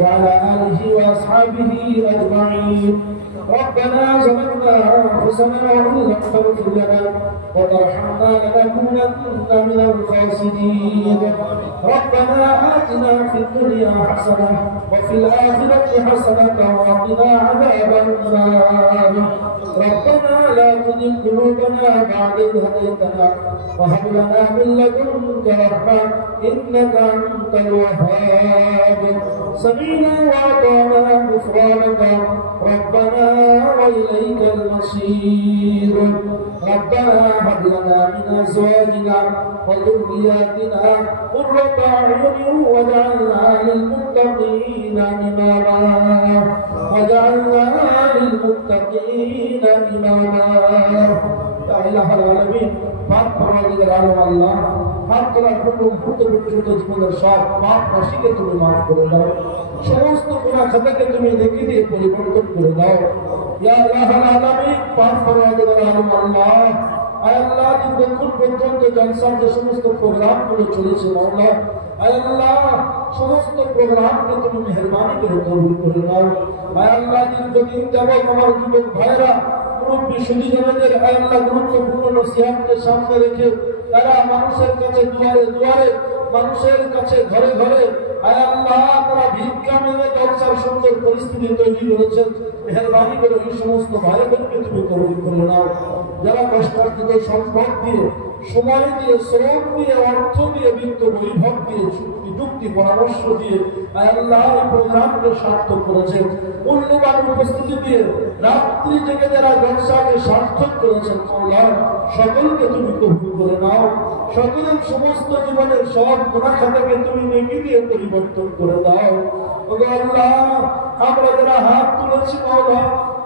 وعلى آله وأصحابه أجمعين. ربنا ظلمنا أنفسنا وإن لم تغفر لنا وترحمنا لنكونن من الخاسرين. ربنا آتنا في الدنيا حسنة وفي الآخرة حسنة وقنا عذاب النار. ربنا لا تزغ قلوبنا بعد إذ هديتنا وهب لنا من لدنك رحمة إنك أنت الوهاب. سمعنا وأطعنا غفرانك ربنا وإليك المصير. ربنا هب لنا من أزواجنا وذرياتنا قرة أعين واجعلنا للمتقين إماما. يا إله العالمين পাক পরওয়ারদিগার আলম আল্লাহ, পাক করার হুকুম হতে বিচ্যুত জীবনের সব পাপ রাশিকে তুমি মাফ করে দাও, সমস্ত গুনাহ খাতাকে তুমি নেকি দিয়ে পরিবর্তন করে দাও। ইয়া ইলাহাল আলামিন পাক পরওয়ারদিগার আলম আল্লাহ, আয় আল্লাহ দীর্ঘক্ষণ পর্যন্ত জলসার যে সমস্ত প্রোগ্রামগুলো চলেছে মাওলা, আয় আল্লাহ সমস্ত প্রোগ্রামকে তুমি মেহেরবানি করে কবুল করে নাও। আয় আল্লাহ দীর্ঘদিন যাবত আমার যুবক ভাইরা মুরব্বী সুধীজনদের আয় আল্লাহ গুরুত্বপূর্ণ নসিহতকে সামনে রেখে তারা মানুষের কাছে দুয়ারে দুয়ারে, মানুষের কাছে ঘরে ঘরে আয় আল্লাহ তারা ভিক্ষা মেলে জলসার সুন্দর পরিস্থিতি তৈরি করেছেন। মেহেরবানি করে এই সমস্ত ভাইদেরকে তুমি কবুল করে নাও। যারা কষ্টার্জিত সম্পদ দিয়ে, সময় দিয়ে, শ্রম দিয়ে, অর্থ দিয়ে, বিত্ত বৈভব দিয়ে, যুক্তি পরামর্শ দিয়ে আল্লাহ এই প্রোগ্রামকে সার্থক করেছেন, মূল্যবান উপস্থিতি দিয়ে রাত্রি জেগে যারা জলসাকে সার্থক করেছেন আল্লাহ সকলকে তুমি কবুল করে নাও। সকলের সমস্ত জীবনের সব গুনাহ খাতাকে তুমি নেকি দিয়ে পরিবর্তন করে দাও। ওগো আল্লাহ, আমরা যারা হাত তুলেছি মাওলা,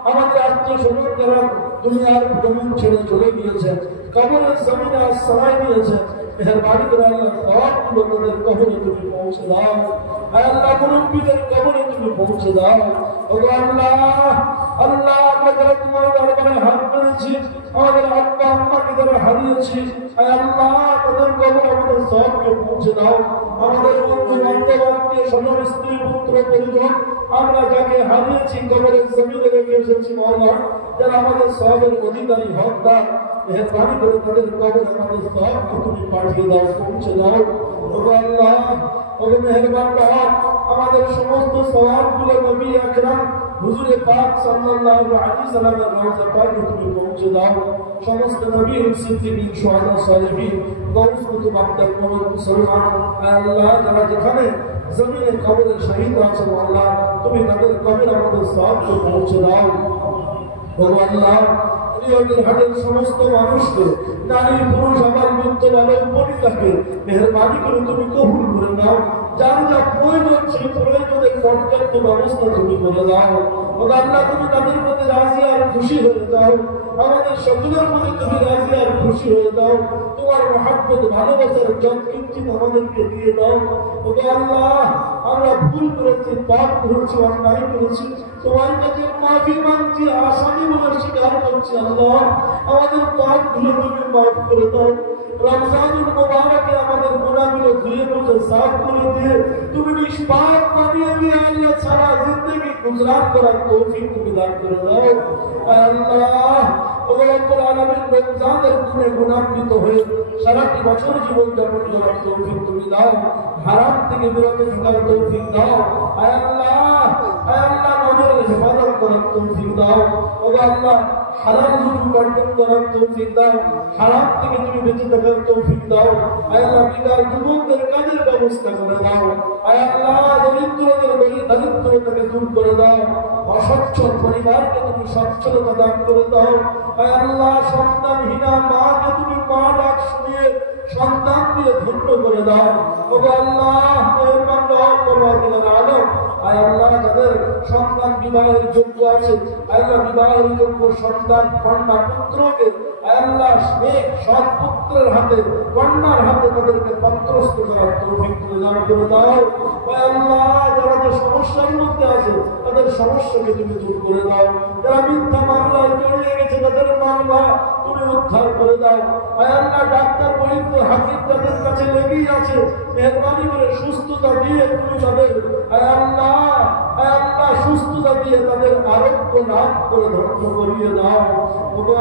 আমাদের আত্মীয়-স্বজন যারা দুনিয়ার জমিন ছেড়ে চলে গিয়েছেন, কবরের জমিনে আশ্রয় নিয়েছেন, মেহেরবানি করে আল্লাহ সবগুলো তাদের কবরে তুমি পৌঁছে দাও। আল্লাহ মুরব্বীদের কবরে তুমি পৌঁছে দাও। ওগো আল্লাহ, আল্লাহ আমরা যারা তোমার দরবারে হাত পেরেছি, আমাদের আব্বা আম্মাকে যারা হারিয়েছি, আল্লাহ তাদের কবরে আমাদের সবকে পৌঁছে দাও। আমাদের বন্ধু বান্ধব, আত্মীয় স্বজন, স্ত্রী পুত্র পরিজন আমরা যাকে হারিয়েছি কবরের জমিনে রেখে এসেছি মাওলা, যারা আমাদের সবের অধিকারী হকদার, মেহেরবানি করে তাদের কবরে আমাদের সবকে তুমি পাঠিয়ে দাও, পৌঁছে দাও। ওগো আল্লাহ, ওগো মেহেরবান রব, আমাদের সমস্ত সওয়াবগুলো নবী আকরাম হুজুরে পাক সাল্লাল্লাহু আলাইহি সাল্লামের রওজা পাকে তুমি পৌঁছে দাও। সমস্ত নবী, সিদ্দিকীন, শুহাদা, সালেহীন, গৌস, কুতুব, আব্দাল মুমিন, মুসলমান আল্লাহ যারা যেখানে জমিনে কবরে শহীদ আছেন আল্লাহ, তুমি তাদের কবরে আমাদের সবকে পৌঁছে দাও। ওগো আল্লাহ, নিয়তের হাটের সমস্ত মানুষকে, নারী পুরুষ আবার বৃদ্ধ বালক বনিতাকে মেহেরবানি করে তুমি কবুল করে নাও। যার যা প্রয়োজন সেই প্রয়োজনের পর্যাপ্ত ব্যবস্থা তুমি করে দাও। ওগো আল্লাহ, তুমি তাদের মধ্যে রাজি আর খুশি হয়ে যাও। আমাদের সকলের মধ্যে তুমি রাজি আর খুশি হয়ে যাও। তোমার মহব্বত, ভালোবাসার যৎকিঞ্চিত আমাদেরকে দিয়ে দাও। ওগো আল্লাহ, আমরা ভুল করেছি, পাপ করেছি, অন্যায় করেছি, তোমার কাছে মাফি মাগছি, আসামি বলে স্বীকার করছি। আল্লাহ, আমাদের পাপগুলো তুমি মাফ করে দাও। রমজানুল মুবারকে আমাদের গুনাহগুলো ধুয়ে মুছে সাফ করে দিয়ে তুমি নিষ্পাপ বানিয়ে দিয়ে আল্লাহ সারা জিন্দেগি গুজরাত করার তৌফিক তুমি দান করে দাও। আল্লাহ, ওগো রব্বুল আলামিন, রমজানের গুণে গুণান্বিত হয়ে সারাটি বছর জীবন যাপন করার তৌফিক তুমি দাও। হারাম থেকে বিরত থাকার তৌফিক দাও। আল্লাহ, নজরের হেফাজত করার তৌফিক দাও। ওগো আল্লাহ, হালাল রুজি উপার্জন করার তৌফিক দাও। হারাম থেকে তুমি বেঁচে থাকার তৌফিক দাও। আল্লাহ, বেকার যুবকদের কাজের ব্যবস্থা করে দাও। আল্লাহ, দারিদ্রতাকে দূর করে দাও। অসচ্ছল পরিবারকে তুমি সচ্ছলতা দান করে দাও। আল্লাহ, সন্তানহীনা মাকে তুমি মা ডাক শুনিয়ে সন্তান দিয়ে ধন্য করে দাও। ওগো আল্লাহ, মেহেরবান রব, পরওয়ারদিগার আলম, আল্লাহ যাদের সন্তান বিবাহের যোগ্য আছে, আল্লাহ বিবাহের যোগ্য সন্তান কন্যা পুত্রকে আল্লাহ নেক সৎ পুত্রের হাতে, কন্যার হাতে তাদেরকে পাত্রস্থ করার তৌফিক দান করে দাও। আল্লাহ, যারা যে সমস্যার মধ্যে আছে তাদের সমস্যাকে তুমি দূর করে দাও। যারা মিথ্যা মামলায় জড়িয়ে গেছে তাদের মামলা তুমি উদ্ধার করে দাও। আল্লাহ, ডাক্তার বৈদ্য হাকিম যাদের কাছে লেগেই আছে, মেহরবানি করে সুস্থতা দিয়ে তুমি তাদের আল্লাহ দিয়ে তাদের আরোগ্য লাভ করে ধ্বংস করিয়ে দাও।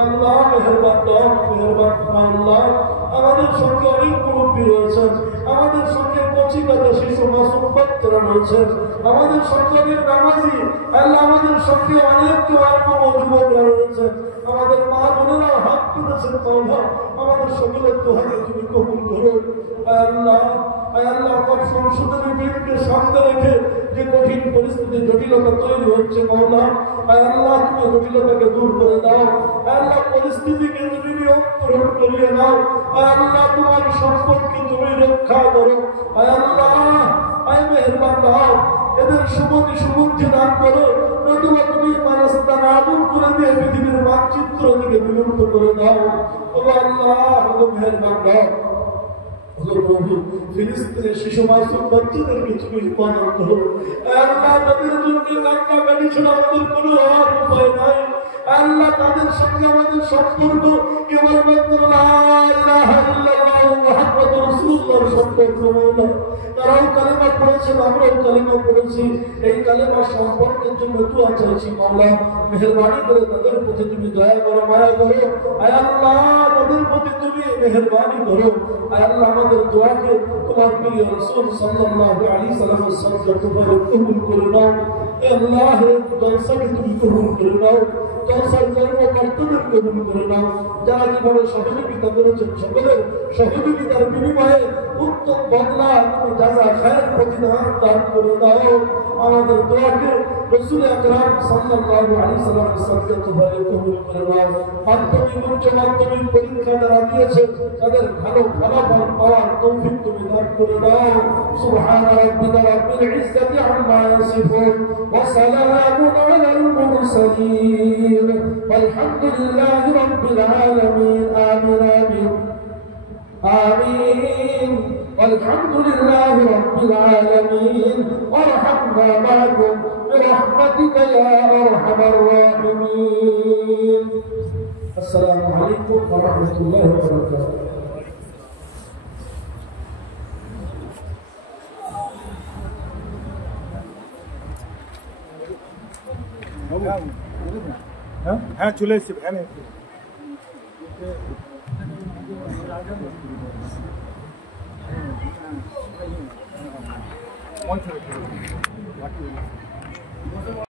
আল্লাহ মেহেরবান দাও, মেহেরবান আল্লাহ। আমাদের সঙ্গে অনেক মুরব্বী রয়েছেন, আমাদের সঙ্গে কচি কাজা শিশু মাসুম বাচ্চারা রয়েছেন, আমাদের সঙ্গে অনেক নামাজি আল্লাহ, আমাদের সঙ্গে অনেক যুবকরা রয়েছেন, আমাদের মা বোনেরা হাত তুলেছেন। আমাদের সকলের দোহাকে তুমি কবুল করো। আল্লাহ আল্লাহ সংশোধনী বিলকে সামনে রেখে যে কঠিন পরিস্থিতি জটিলতা তৈরি হচ্ছে মাওলা, আল্লাহ তুমি জটিলতাকে দূর করে দাও। আল্লাহ পরিস্থিতিকে তুমি নিয়ন্ত্রণ করিয়ে দাও। আল্লাহ তোমার সম্পদকে তুমি রক্ষা করো। আল্লাহ মেহেরবান দাও, এদের সুবুদ্ধি দান করো, নতুবা তুমি রাস্তা নাবুদ করে দিয়ে পৃথিবীর মানচিত্র থেকে বিলুপ্ত করে দাও। আল্লাহ মেহেরবান দাও। ফিলিস্তিনের শিশু মাসুম বাচ্চাদেরকে তুমি হিফাজত করো। আল্লাহ তাদের জন্য কান্নাকাটি ছাড়া আমাদের কোনো আর উপায় নাই। আল্লাহ তাদের সঙ্গে আমাদের সম্পর্ক কেবলমাত্র লা ইলাহা ইল্লাল্লাহু মুহাম্মাদুর রাসূলুল্লাহর সম্পর্ক নয়। তারাও কালেমা পড়েছেন, আমরাও কালেমা পড়েছি। এই কালেমা সম্পর্কের জন্য দোয়া চাইছি মাওলা, মেহেরবানি করে তাদের প্রতি তুমি দয়া করো, মায়া করো। আয় আল্লাহ তাদের প্রতি তুমি মেহেরবানি করো। আয় আল্লাহ আমাদের দোয়াকে তোমার প্রিয় রাসূল সাল্লাল্লাহু আলাইহি সাল্লামের সাদকাতে কবুল করে নাও। আল্লাহ জলসাকে তুমি কবুল করে নাও, জলসার কর্মকর্তাদের কবুল করে নাও। যারা যেভাবে সহযোগিতা করেছেন সকলের সহযোগিতার বিনিময়ে উত্তম বদলা তুমি যারা খায়ের প্রতিদান দান করে দাও। আমাদের দোয়াকে রাসূল আকরাম সাল্লাল্লাহু আলাইহি সাল্লামের সাদকাতে কবুল করে নাও। মাধ্যমিক উচ্চ মাধ্যমিক পরীক্ষা যারা দিয়েছে তাদের ভালো ফলাফল পাওয়ার তৌফিক তুমি দান করে দাও। সুবহান রাব্বিকা রাব্বিল ইজ্জাতি আম্মা ইয়াসিফুন ওয়া সালামুন আলাল মুরসালিন ওয়ালহামদুলিল্লাহি রাব্বিল আলামিন। আমিন আমিন آمين والحمد لله رب العالمين وارحمنا معكم برحمتك يا أرحم الراحمين. السلام عليكم ورحمة الله وبركاته. হ্যাঁ চলে এসেছি ভ্যানে।